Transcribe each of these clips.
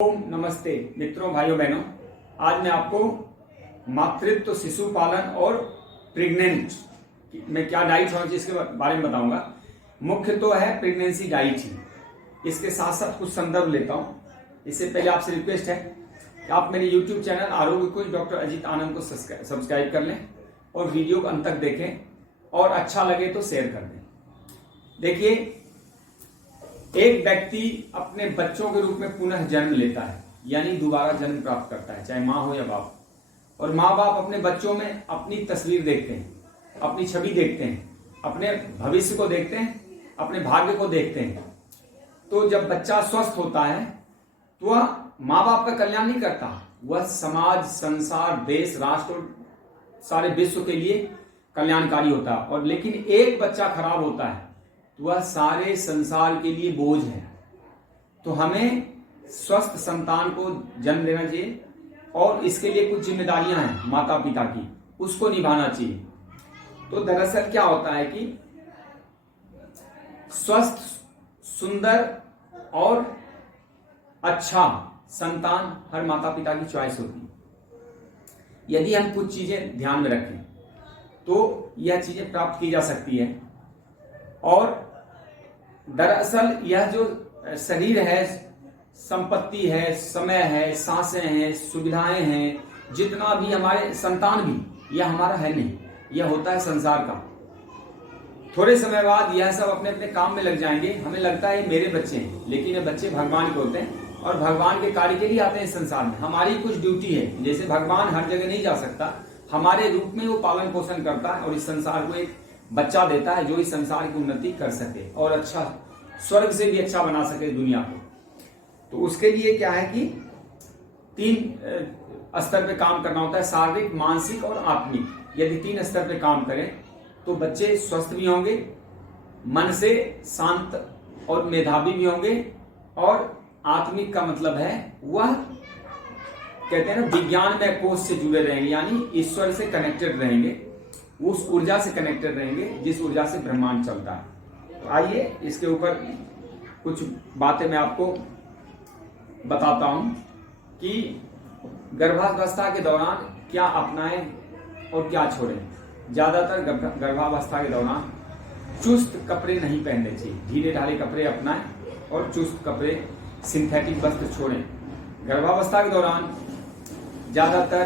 ओम नमस्ते मित्रों, भाइयों बहनों। आज मैं आपको मातृत्व, शिशु पालन और प्रेग्नेंट में क्या डाइट होना चाहिए इसके बारे में बताऊंगा। मुख्य तो है प्रेगनेंसी डाइट ही, इसके साथ साथ कुछ संदर्भ लेता हूं। इससे पहले आपसे रिक्वेस्ट है कि आप मेरे YouTube चैनल आरोग्य कोच डॉक्टर अजीत आनंद को सब्सक्राइब कर लें और वीडियो को अंत तक देखें और अच्छा लगे तो शेयर कर दें। देखिए, एक व्यक्ति अपने बच्चों के रूप में पुनः जन्म लेता है, यानी दोबारा जन्म प्राप्त करता है, चाहे माँ हो या बाप। और माँ बाप अपने बच्चों में अपनी तस्वीर देखते हैं, अपनी छवि देखते हैं, अपने भविष्य को देखते हैं, अपने भाग्य को देखते हैं। तो जब बच्चा स्वस्थ होता है तो वह माँ बाप का कल्याण नहीं करता, वह समाज, संसार, देश, राष्ट्र और सारे विश्व के लिए कल्याणकारी होता है। और लेकिन एक बच्चा खराब होता है तो वह सारे संसार के लिए बोझ है। तो हमें स्वस्थ संतान को जन्म देना चाहिए और इसके लिए कुछ जिम्मेदारियां हैं माता पिता की, उसको निभाना चाहिए। तो दरअसल क्या होता है कि स्वस्थ, सुंदर और अच्छा संतान हर माता पिता की चॉइस होती है। यदि हम कुछ चीजें ध्यान में रखें तो यह चीजें प्राप्त की जा सकती है। और दरअसल यह जो शरीर है, संपत्ति है, समय है, सांसें हैं, सुविधाएं हैं, जितना भी हमारे संतान भी, यह हमारा है नहीं, यह होता है संसार का। थोड़े समय बाद यह सब अपने अपने काम में लग जाएंगे। हमें लगता है मेरे बच्चे हैं, लेकिन ये बच्चे भगवान के होते हैं और भगवान के कार्य के लिए आते हैं इस संसार में। हमारी कुछ ड्यूटी है, जैसे भगवान हर जगह नहीं जा सकता, हमारे रूप में वो पालन पोषण करता है और इस संसार को एक बच्चा देता है जो इस संसार की उन्नति कर सके और अच्छा, स्वर्ग से भी अच्छा बना सके दुनिया को। तो उसके लिए क्या है कि 3 स्तर पे काम करना होता है, शारीरिक, मानसिक और आत्मिक। यदि 3 स्तर पे काम करें तो बच्चे स्वस्थ भी होंगे, मन से शांत और मेधावी भी होंगे। और आत्मिक का मतलब है वह कहते हैं ना, विज्ञान में कोष से जुड़े रहेंगे, यानी ईश्वर से कनेक्टेड रहेंगे, उस ऊर्जा से कनेक्टेड रहेंगे जिस ऊर्जा से ब्रह्मांड चलता है। तो आइए इसके ऊपर कुछ बातें मैं आपको बताता हूं कि गर्भावस्था के दौरान क्या अपनाएं और क्या छोड़ें। ज्यादातर गर्भावस्था के दौरान चुस्त कपड़े नहीं पहनने चाहिए, ढीले ढाले कपड़े अपनाएं और चुस्त कपड़े, सिंथेटिक वस्त्र छोड़ें। गर्भावस्था के दौरान ज्यादातर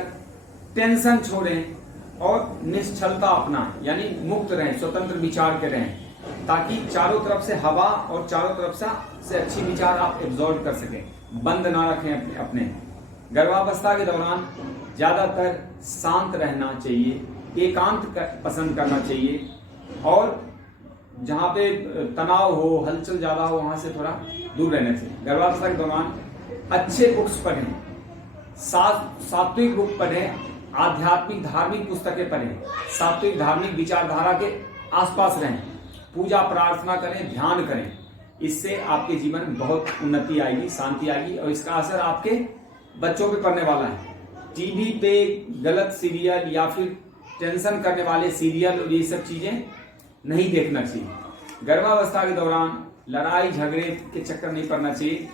टेंशन छोड़ें और निश्चलता अपनाएं, यानी मुक्त रहें, स्वतंत्र विचार के रहें, ताकि चारों तरफ से हवा और चारों तरफ से अच्छी विचार आप एब्जॉर्ब कर सकें। बंद ना रखें अपने। गर्भावस्था के दौरान ज्यादातर शांत रहना चाहिए, एकांत पसंद करना चाहिए और जहां पे तनाव हो, हलचल ज्यादा हो, वहां से थोड़ा दूर रहना चाहिए। गर्भावस्था के दौरान अच्छे बुक्स पढ़ें, सात्विक बुक पढ़ें, आध्यात्मिक धार्मिक पुस्तकें पढ़ें, सात्विक धार्मिक विचारधारा के आसपास रहें, पूजा प्रार्थना करें, ध्यान करें। इससे आपके जीवन में बहुत उन्नति आएगी, शांति आएगी और इसका असर आपके बच्चों पे पड़ने वाला है। टीवी पे गलत सीरियल या फिर टेंशन करने वाले सीरियल और ये सब चीजें नहीं देखना चाहिए। गर्भावस्था के दौरान लड़ाई झगड़े के चक्कर नहीं पड़ना चाहिए।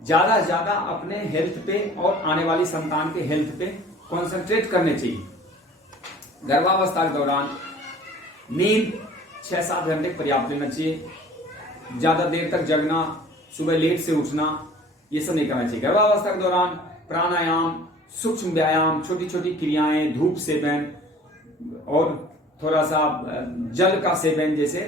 ज्यादा से ज्यादा अपने हेल्थ पे और आने वाली संतान के हेल्थ पे कॉन्सेंट्रेट करने चाहिए। गर्भावस्था के दौरान नींद 6-7 घंटे पर्याप्त लेना चाहिए। ज्यादा देर तक जगना, सुबह लेट से उठना, ये सब नहीं करना चाहिए। गर्भावस्था के दौरान प्राणायाम, सूक्ष्म व्यायाम, छोटी छोटी क्रियाएं, धूप सेवन और थोड़ा सा जल का सेवन, जैसे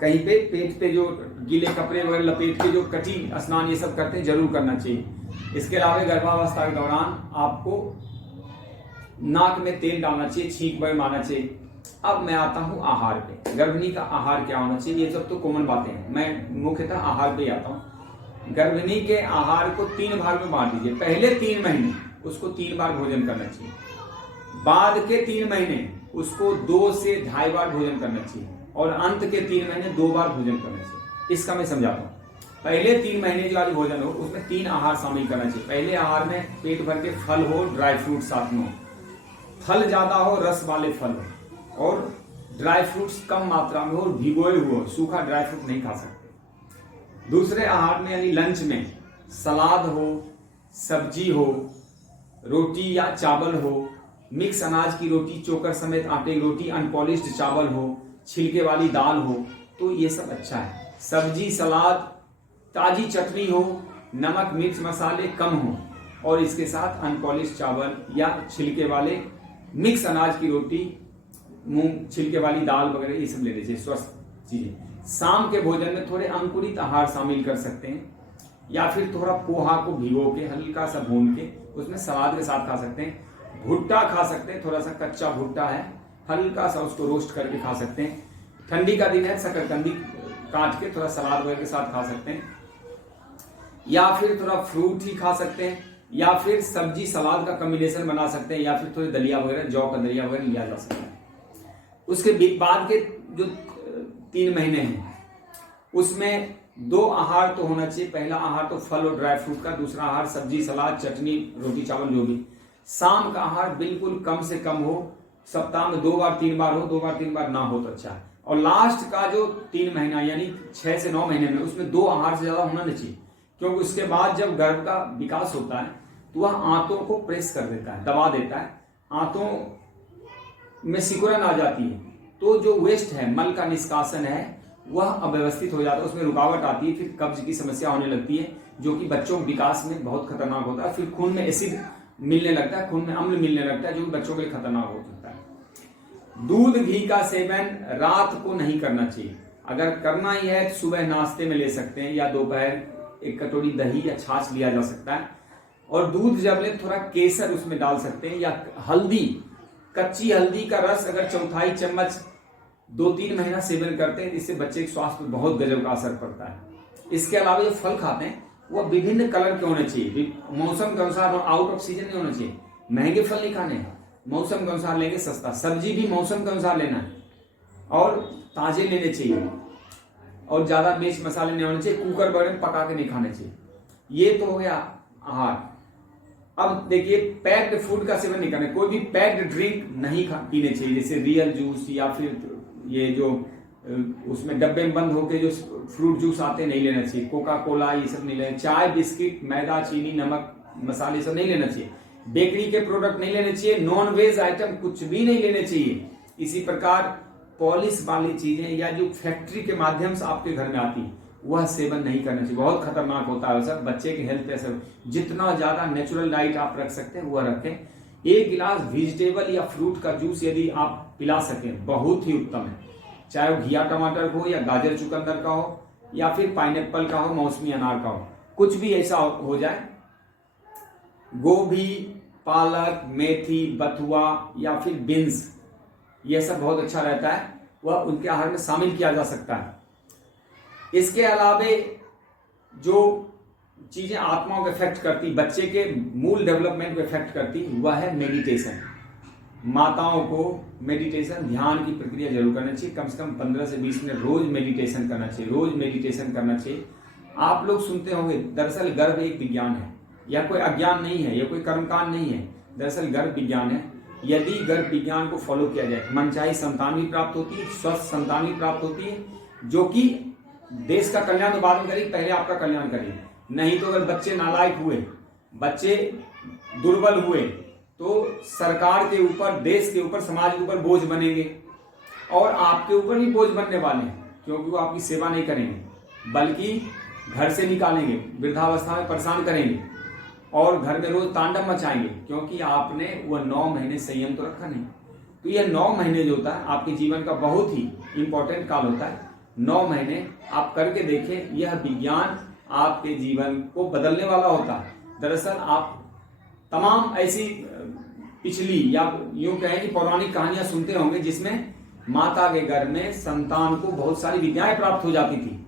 कहीं पे पेट पे जो गीले कपड़े वगैरह लपेट के जो कठिन स्नान ये सब करते हैं, जरूर करना चाहिए। इसके अलावा गर्भावस्था के दौरान आपको नाक में तेल डालना चाहिए, छींक वगैरह मारना चाहिए। अब मैं आता हूं आहार पे। गर्भिणी का आहार क्या होना चाहिए, ये सब तो कॉमन बातें हैं, मैं मुख्यतः आहार पे आता हूं। गर्भिणी के आहार को 3 भाग में बांट दीजिए। पहले 3 महीने उसको 3 बार भोजन करना चाहिए, बाद के 3 महीने उसको 2 से 2.5 बार भोजन करना चाहिए और अंत के 3 महीने 2 बार भोजन करना चाहिए। इसका मैं समझाता हूँ। पहले 3 महीने जो आज भोजन हो उसमें 3 आहार शामिल करना चाहिए। पहले आहार में पेट भर के फल हो, ड्राई फ्रूट साथ में हो, फल ज्यादा हो, रस वाले फल हो, और ड्राई फ्रूट्स कम मात्रा में हो और भिगोए हुए हो। सूखा ड्राई फ्रूट नहीं खा सकते। दूसरे आहार में यानी लंच में सलाद हो, सब्जी हो, रोटी या चावल हो, मिक्स अनाज की रोटी, चोकर समेत आटे की रोटी, अनपॉलिश्ड चावल हो, छिलके वाली दाल हो, तो ये सब अच्छा है। सब्जी, सलाद, ताजी चटनी हो, नमक मिर्च मसाले कम हो, और इसके साथ अनपॉलिश्ड चावल या छिलके वाले मिक्स अनाज की रोटी, मूंग छिलके वाली दाल वगैरह, ये सब लेने चाहिए, स्वस्थ चीजें। शाम के भोजन में थोड़े अंकुरित आहार शामिल कर सकते हैं, या फिर थोड़ा पोहा को भिगो के हल्का सा भून के उसमें सलाद के साथ खा सकते हैं। भुट्टा खा सकते हैं, थोड़ा सा कच्चा भुट्टा है, हल्का सा उसको रोस्ट करके खा सकते हैं। ठंडी का दिन है, शकरकंदी काट के थोड़ा सलाद वगैरह के साथ खा सकते हैं, या फिर थोड़ा फ्रूट ही खा सकते हैं, या फिर सब्जी सलाद का कॉम्बिनेशन बना सकते हैं, या फिर थोड़ी दलिया वगैरह, जौ का दलिया वगैरह लिया जा सकता है। उसके बाद के जो 3 महीने हैं उसमें 2 आहार तो होना चाहिए। पहला आहार तो फल और ड्राई फ्रूट का, दूसरा आहार सब्जी सलाद चटनी रोटी चावल जो भी। शाम का आहार बिल्कुल कम से कम हो, सप्ताह में 2 बार 3 बार हो, 2 बार 3 बार ना हो तो अच्छा है। और लास्ट का जो 3 महीना यानी 6 से 9 महीने में उसमें 2 आहार से ज्यादा होना नहीं चाहिए, क्योंकि उसके बाद जब गर्भ का विकास होता है तो वह आंतों को प्रेस कर देता है, दबा देता है, आंतों में सिकुड़न आ जाती है, तो जो वेस्ट है, मल का निष्कासन है, वह अव्यवस्थित हो जाता है, उसमें रुकावट आती है, फिर कब्ज की समस्या होने लगती है, जो कि बच्चों के विकास में बहुत खतरनाक होता है। फिर खून में एसिड मिलने लगता है, खून में अम्ल मिलने लगता है, जो कि बच्चों के लिए खतरनाक हो सकता है। दूध घी का सेवन रात को नहीं करना चाहिए। अगर करना ही है तो सुबह नाश्ते में ले सकते हैं, या दोपहर 1 कटोरी दही या छाछ लिया जा सकता है। और दूध जब ले थोड़ा केसर उसमें डाल सकते हैं, या हल्दी, कच्ची हल्दी का रस अगर 1/4 चम्मच 2-3 महीना सेवन करते हैं, इससे बच्चे के स्वास्थ्य पर बहुत गजब का असर पड़ता है। इसके अलावा जो फल खाते हैं वह विभिन्न कलर के होने चाहिए, मौसम के अनुसार, आउट ऑफ सीजन नहीं होना चाहिए। महंगे फल नहीं खाने हैं, मौसम के अनुसार लेंगे सस्ता। सब्जी भी मौसम के अनुसार लेना है, और ताजे लेने चाहिए, और ज्यादा मिर्च मसाले नहीं होने चाहिए, कुकर वगैरह में पका के नहीं खाने चाहिए। ये तो हो गया आहार। अब देखिए, पैक्ड फूड का सेवन नहीं करना, कोई भी पैक्ड ड्रिंक नहीं पीने चाहिए, जैसे रियल जूस या फिर ये जो उसमें डब्बे में बंद होके जो फ्रूट जूस आते हैं, नहीं लेना चाहिए। कोका कोला ये सब नहीं लेना, चाय बिस्किट मैदा चीनी नमक मसाले सब नहीं लेना चाहिए। बेकरी के प्रोडक्ट नहीं लेने चाहिए, नॉन वेज आइटम कुछ भी नहीं लेने चाहिए। इसी प्रकार पॉलिश वाली चीजें या जो फैक्ट्री के माध्यम से आपके घर में आती है, वह सेवन नहीं करना चाहिए, बहुत खतरनाक होता है सर, बच्चे के हेल्थ पे असर। जितना ज्यादा नेचुरल डाइट आप रख सकते हैं वह रखें। 1 गिलास वेजिटेबल या फ्रूट का जूस यदि आप पिला सकें, बहुत ही उत्तम है, चाहे वो घिया टमाटर हो, या गाजर चुकंदर का हो, या फिर पाइनएप्पल का हो, मौसमी अनार का हो, कुछ भी ऐसा हो जाए। गोभी, पालक, मेथी, बथुआ या फिर बीन्स, यह सब बहुत अच्छा रहता है, वह उनके आहार में शामिल किया जा सकता है। इसके अलावे जो चीजें आत्मा को इफेक्ट करती, बच्चे के मूल डेवलपमेंट को इफेक्ट करती, वह है मेडिटेशन। माताओं को मेडिटेशन, ध्यान की प्रक्रिया जरूर करना चाहिए, कम से कम 15 से 20 मिनट रोज मेडिटेशन करना चाहिए, रोज मेडिटेशन करना चाहिए। आप लोग सुनते होंगे, दरअसल गर्भ एक विज्ञान है, या कोई अज्ञान नहीं है, या कोई कर्मकांड नहीं है, दरअसल गर्भ विज्ञान है। यदि गर्भ विज्ञान को फॉलो किया जाए, मनचाही संतान भी प्राप्त होती है, स्वस्थ संतान भी प्राप्त होती है, जो कि देश का कल्याण तो बाद में करेगी, पहले आपका कल्याण करेगी। नहीं तो अगर बच्चे नालायक हुए, बच्चे दुर्बल हुए, तो सरकार के ऊपर, देश के ऊपर, समाज के ऊपर बोझ बनेंगे, और आपके ऊपर भी बोझ बनने वाले हैं, क्योंकि वो आपकी सेवा नहीं करेंगे, बल्कि घर से निकालेंगे, वृद्धावस्था में परेशान करेंगे, और घर में रोज तांडव मचाएंगे, क्योंकि आपने वह 9 महीने संयम तो रखा नहीं। तो यह 9 महीने जो होता है आपके जीवन का बहुत ही इंपॉर्टेंट काल होता है। 9 महीने आप करके देखें, यह विज्ञान आपके जीवन को बदलने वाला होता है। दरअसल आप तमाम ऐसी पिछली या यूं कहें कि पौराणिक कहानियां सुनते होंगे, जिसमें माता के गर्भ में संतान को बहुत सारी विद्याएं प्राप्त हो जाती थी,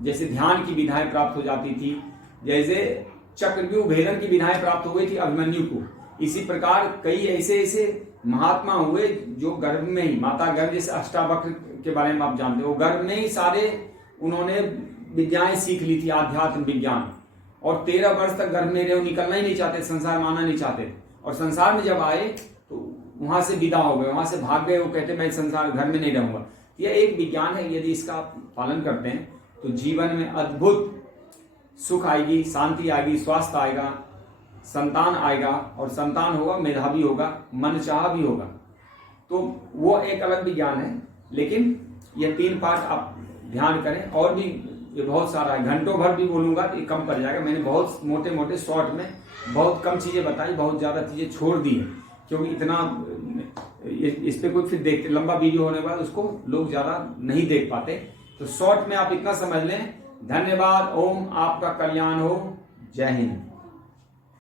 जैसे ध्यान की विधाएं प्राप्त हो जाती थी, जैसे चक्रव्यूह भेदन की विधाएं प्राप्त हो गई थी अभिमन्यु को। इसी प्रकार कई ऐसे महात्मा हुए जो गर्भ में ही, माता गर्भ, जैसे अष्टावक्र के बारे में आप जानते हो, गर्भ में ही सारे उन्होंने विद्याएं सीख ली थी, आध्यात्म विज्ञान, और 13 वर्ष तक गर्भ में रहे, निकलना ही नहीं चाहते, संसार मानना नहीं चाहते, और संसार में जब आए तो वहां से विदा हो गए, वहां से भाग गए, वो कहते मैं संसार घर में नहीं रहूंगा। यह एक विज्ञान है, यदि इसका आप पालन करते हैं तो जीवन में अद्भुत सुख आएगी, शांति आएगी, स्वास्थ्य आएगा, संतान आएगा, और संतान होगा मेधावी होगा, मनचाहा भी होगा। तो वो एक अलग विज्ञान है, लेकिन ये 3 पार्ट आप ध्यान करें। और भी ये बहुत सारा है, घंटों भर भी बोलूंगा तो ये कम पड़ जाएगा। मैंने बहुत मोटे मोटे शॉर्ट में बहुत कम चीजें बताई, बहुत ज्यादा चीजें छोड़ दी है, क्योंकि इतना इस पे कोई फिर देख लंबा वीडियो होने के बाद उसको लोग ज्यादा नहीं देख पाते। तो शॉर्ट में आप इतना समझ लें। धन्यवाद। ओम आपका कल्याण हो। जय हिंद।